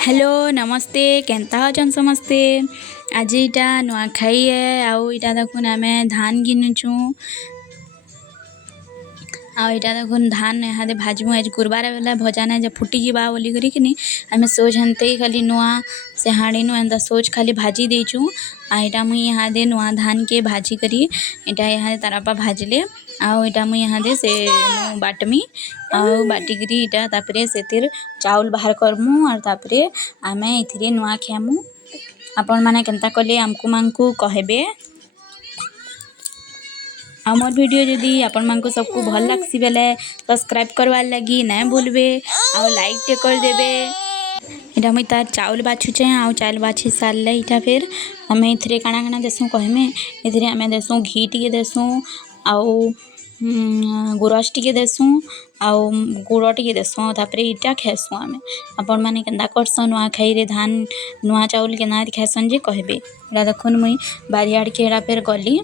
Hello नमस्ते केन्ता हजन समस्ते। आज यहाँ नुआखाई है आउ इटा देखुन आम धान गिनुचु आउ इटा देखुन धान यहाँ भाजमु। आज गुरुवार बेला भजा ना फुटी जा बोली करी आम सोच हेनते खाली नुआ से हाड़ी नु एंता सोच खाली भाजी देचु। आईटा मुई यहाँ दे नुआ धान के भाजी करी इटा यहाँ तारापा भाजले आउ इटा मुई यहाँ दे से बाटमी आउ बाटिकरी इटा तापरे सेतिर चाउल बाहर करमु और तापरे आमे इथिरे नुआ खेमु। आपण माने केनता कले आमकु मानकु कहबे। आमर वीडियो जदि आपण मानकु सबको भल लागसी बेले सब्सक्राइब करवार लगी ना भूलबे आउ लाइक टे कर देबे। इटा मुई तार चाउल बाछुचे आउ चाउल बाछी सारले इटा फिर आमे इथिरे काना काना देसु कहमे। इथिरे आमे देसु घी टिके देसु आउ गुरस टिके देसु आउ गुड़ टिके देसु तापरे इटा खेसु। आमे आपण माने केनता करसन नुआ खाई रे धान नुआ चाउल केना खेसन जे कहबे। एला देखुन मुई बारियाड़ के एड़ा फिर गली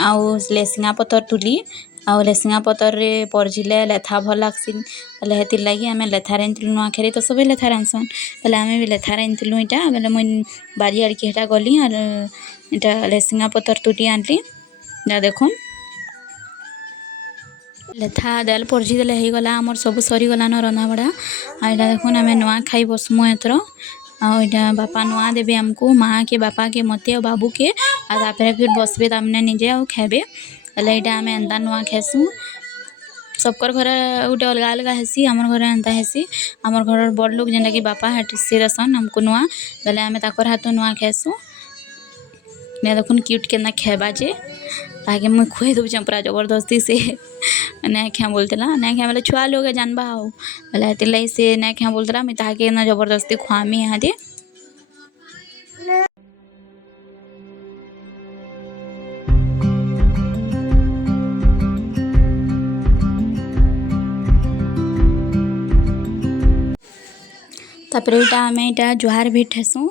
आउ लेसिंगा पतर तुली आउ लेसिंगा पतर रे परजिले लेथा भल लागसी बेले हेतिर लागी आमे लेथा रेंतिलु नुआ खेरे तो सबे लेथा रेंसन बेले आमे भी लेथा रेंतिलु इटा बेले मुई बारियाड़ के एटा गली और इटा लेसिंगा पतर तुली आनली। जा देखुन लेथा देल परजी देले हे गला हमर सब सरी गला न रंधा बड़ा। आ इटा देखुन आमे नुआ खाई बसमु एतर आउ इटा बापा नुआ देबे हमको माँ के बापा के मते और बाबू के आ तापरे फिर बसबे तामने निजे आउ खेबे। बेले इटा आमे एंता नुआ खेसु सबकर घर गोटे अलग अलग हेसी हमर घर एंता हेसी। हमर घर बड़ लोग जेनटा कि बापा हट सिरसन हमको नुआ बेले आमे ताकर हाथ नुआ खेसु। ने देखुन क्यूट केना खेबा जे ताकि मुई खुए दउछे पूरा जबरदस्ती से ना क्या बोलतेला ना क्या बोले छुआ लोग जानबा हो बोले हेतिर लाई से ना क्या बोलतेला मैं ताके ना जबरदस्ती खुआमी यहाँ दे। तापरे इटा आमे इटा जुहार भी ठेसु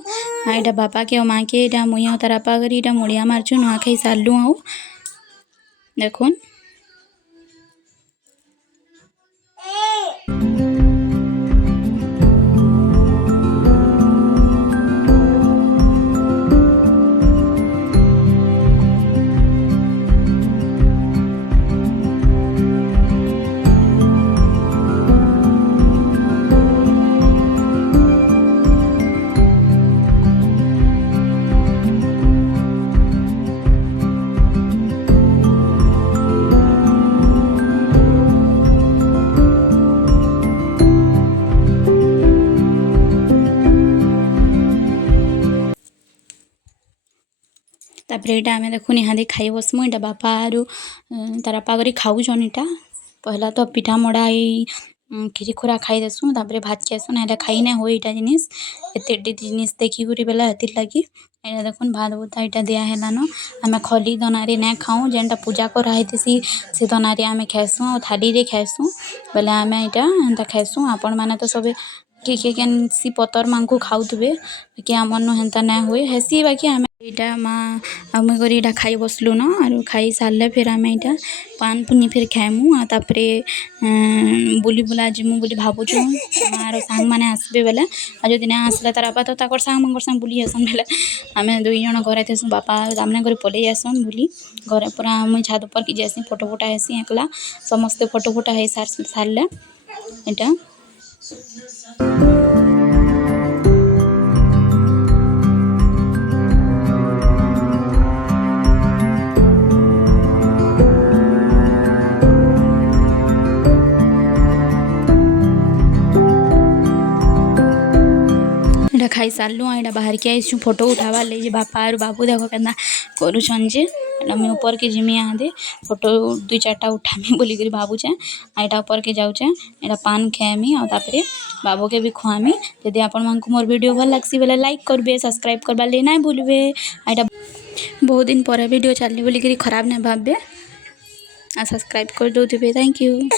आ इटा बापा के और माँ के इटा मुई और तारापा करी इटा मुड़िया मारछु नुआ खाई सारलु आउ देखुन। तापरे इटा आमे देखुन यहाँ दे खाई बसमु इटा बापा आरु तारापा करी खाऊछन। इटा पहला तो पिठा मड़ा खीरी खुरा खाई देसु तापरे भात खेसु ना खाई ना हो इटा जिनिस एते एते जिनिस देखी गुरी बेला हेतिर लागी एटा देखुन भात बुता इटा दिया हेलान। आमे खली दनारे ना खाऊ जेनटा पूजा करा हेतिसी से दनारे आमे खेसु और थाली रे खेसु बेले आमे इटा एंता खेसु। आपण माने तो सबे के केन सी पतर मांकु खाउतबे कि हमन न हेंता ना होए हेसी बाकी आमे इटा माँ आमे करी इटा खाई बसलु न और खाई सारले फिर आमे इटा पान पुनी फिर खाएमु आ तापरे बुली बुला जिमु बोली भाबुछु। मार सांग माने आसबे बेले आ जदि ना आसले तारापा तो ताकर सांग मंगर सांग बुली हेसन बेले आमे दुई जण घरे थेसु बापा तामने करी पले आसन बुली घरे पूरा मुई छात ऊपर की जेसी फोटो फोटा हेसी एकला समस्त फोटो फोटा हे सारले इटा। इटा खाई सारलु इटा बाहर के आइसु फोटो उठावार ले बापा और बाबू देखो केना करूछन जे एटा मैं ऊपर के जिमी यहाँ दे फोटो दुई चारटा उठामी बोली करी भाबुचे आइटा ऊपर के जाऊचे एटा पान खाएमी और तापरे बाबू के भी खुआमी। यदि आपण मानकु मोर वीडियो भल लागसी बेले लाइक करबे सब्सक्राइब करबा ले ना भूलबे। आइटा बहुत दिन पर वीडियो चलली बोली करी खराब ना भाबबे आ सब्सक्राइब कर दउथिबे। Thank you.